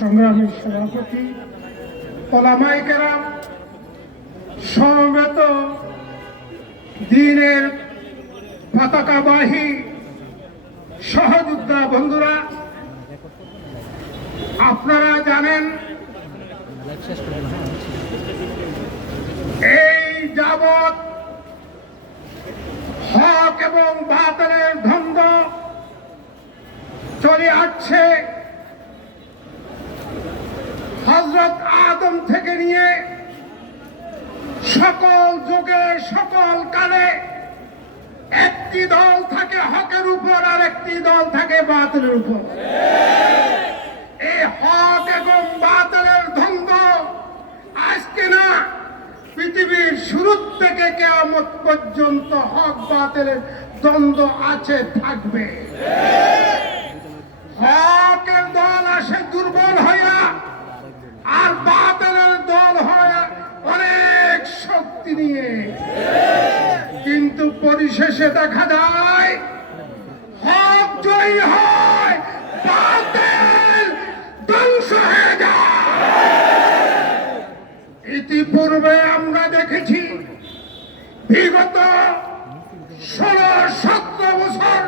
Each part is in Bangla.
সংগ্রামী সভাপতি ওলামাইকেরা সমবেত দিনের পতাকাবাহী সহযোদ্ধা বন্ধুরা, আপনারা জানেন এই যাবৎ হক এবং বাতিলের দ্বন্দ্ব চলে আসছে। হজরত আদম থেকে নিয়ে সকল যুগে, সকল কালে একটি দল থাকে হকের উপর আর একটি দল থাকে বাতিলের উপর। এই হক এবং বাতিলের দ্বন্দ্ব আজকে না পৃথিবীর শুরু থেকে কেয়ামত পর্যন্ত হক, বাতিলের দ্বন্দ্ব আছে, থাকবে। হকের দল আসে দুর্বল হইয়া পরিশেষে দেখা যায়, হক জয়ী হয় ধ্বংস হয়ে ইতিপূর্বে আমরা দেখেছি, বিগত ষোলো সতেরো বছর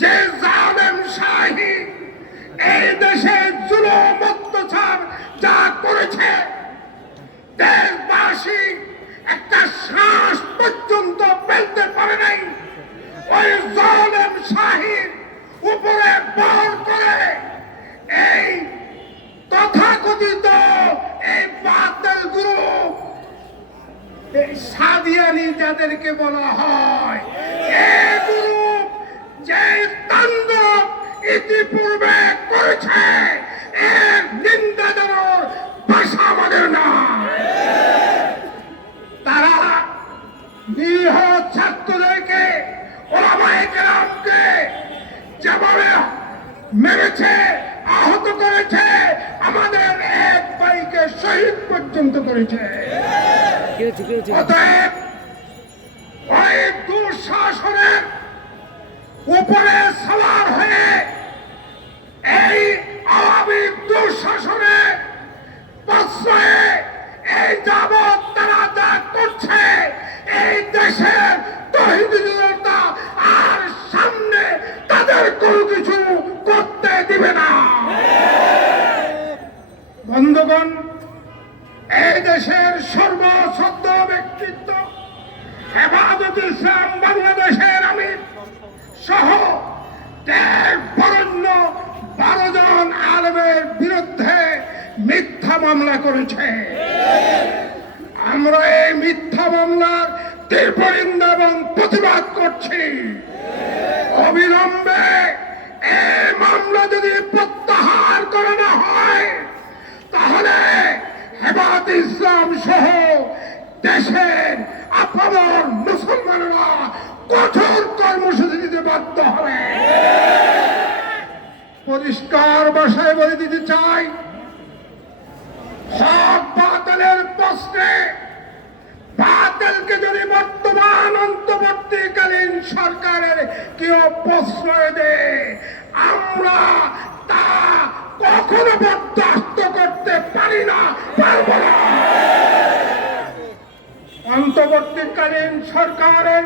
যে জালেম শাহী এই দেশে জুলুম অত্যাচার যা করেছে দেশবাসী একটা শ্বাস পর্যন্ত ফেলতে পারে নাই ওই জালেম শাহীর উপরে বল করে এই তথাকথিত এই বাতিল গ্রুপ, এই সাদিয়ানি যাদেরকে বলা হয় এই গ্রুপ যে তাণ্ডব ইতিপূর্বে করেছে, এর নিন্দা জানার ভাষা আমাদের না তারা নিরীহ ছাত্রদেরকে ওলামায়ে কেরামকে যেভাবে মেরেছে আহত করেছে, আমাদের এক ভাইকে শহীদ পর্যন্ত করেছে। উপরে সবার হয়ে এই আওয়ামী দুঃশাসনে এই যাবৎ তারা যা করছে, এই দেশের মামলা করেছে। আমরা এই মিথ্যা মামলার তীব্র এবং প্রতিবাদ করছি। অবিলম্বে এই মামলা যদি প্রত্যাহার করে না হয়, তাহলে হেবাত ইসলাম সহ দেশের আপনার মুসলমানরা কঠোর কর্মসূচি দিতে বাধ্য হবে। পরিষ্কার ভাষায় বলে দিতে চাই হক বাতিলের প্রশ্নে যদি বর্তমান অন্তর্বর্তীকালীন সরকারের কেউ দেয়, আমরা তা কখনো বরদাস্ত করতে পারি না, পারব না। অন্তর্বর্তীকালীন সরকারের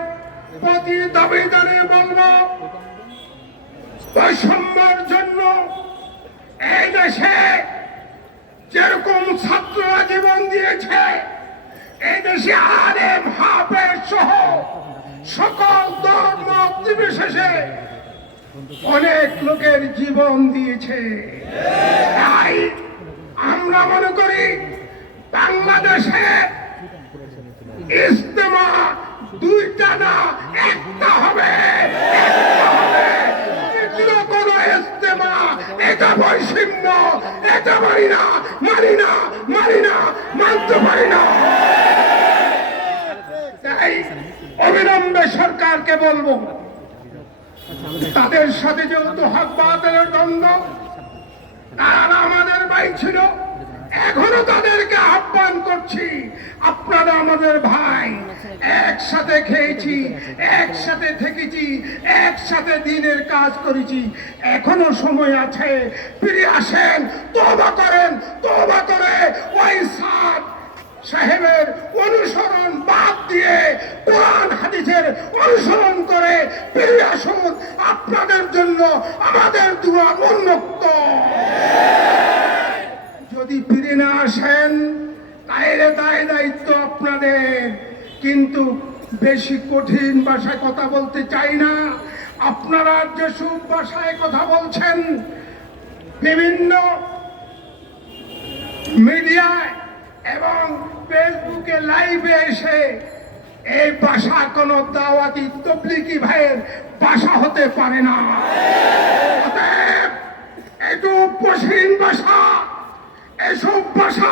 প্রতি দাবিদারে বলব, বৈষম্যের জন্য এই দেশে এই দেশে আলেম সহ সকল ধর্ম নির্বিশেষে অনেক লোকের জীবন দিয়েছে। তাই আমরা মনে করি বাংলাদেশে ইস্তেমা দুইটা না, একটা হবে তৃতীয় কোন ইস্তেমা এটা বৈষম্য এটা মানি না মানি না মানি না মানতে পারি না তাই অবিলম্বে সরকারকে বলব। তাদের সাথে যেহেতু হক বাতিলের দ্বন্দ্ব, তারা আমাদের ভাই ছিল, এখনও তাদেরকে আহ্বান করছে, আপনারা আমাদের ভাই, একসাথে খেয়েছি, একসাথে থেকেছি, একসাথে দিনের কাজ করেছি, এখনও সময় আছে, ফিরে আসেন তোবা করেন তোবা করে ওই সাহেবের অনুসরণ বাদ দিয়ে কোরআন হাদিসের অনুসরণ করে ফিরে আসুন। আপনাদের জন্য আমাদের দুয়ার উন্মুক্ত। যদি ফিরে না আসেন, তাইলে দায় দায়িত্ব আপনাদের। কিন্তু বেশি কঠিন ভাষায় কথা বলতে চাই না। আপনারা যেসব ভাষায় কথা বলছেন, বিভিন্ন মিডিয়ায় এবং ফেসবুকে লাইভে এসে এই ভাষা কোনো দাওয়াতি তবলিকি ভাইয়ের ভাষা হতে পারে না। ভাষা এসব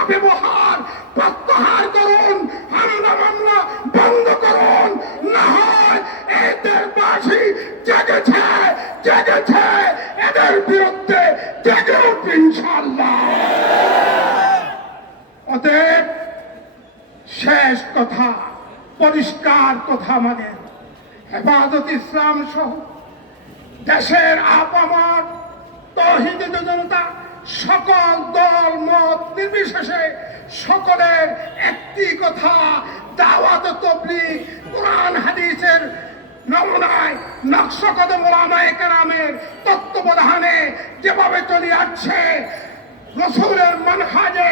ব্যবহার, প্রত্যাহার করুন, হামলা মামলা বন্ধ করুন, না হয় এদের বাসী জেগেছে জেগেছে, এদের বিরুদ্ধে জেগে উঠবে ইনশাল্লাহ অতএব শেষ কথা। পরিষ্কার কথা আমাদের। হেফাজত ইসলাম সহ দেশের আপামত তহিদ জনতা, সকল দল, মত নির্বিশেষে সকলের একটি কথা, দাওয়াত তবলিগ, কোরআন, হাদিসের নমুনায় নকশ কদম ওলামায়ে কেরামের তত্ত্বাবধানে যেভাবে চলে যাচ্ছে রসুলের মানহাজে